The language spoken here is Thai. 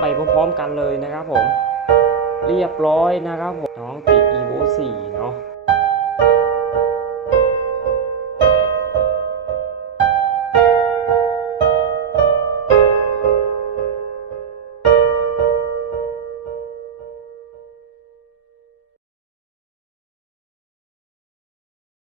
ไปพร้อมๆกันเลยนะครับผม เรียบร้อยนะครับผม น้องติดอีโว4เนาะ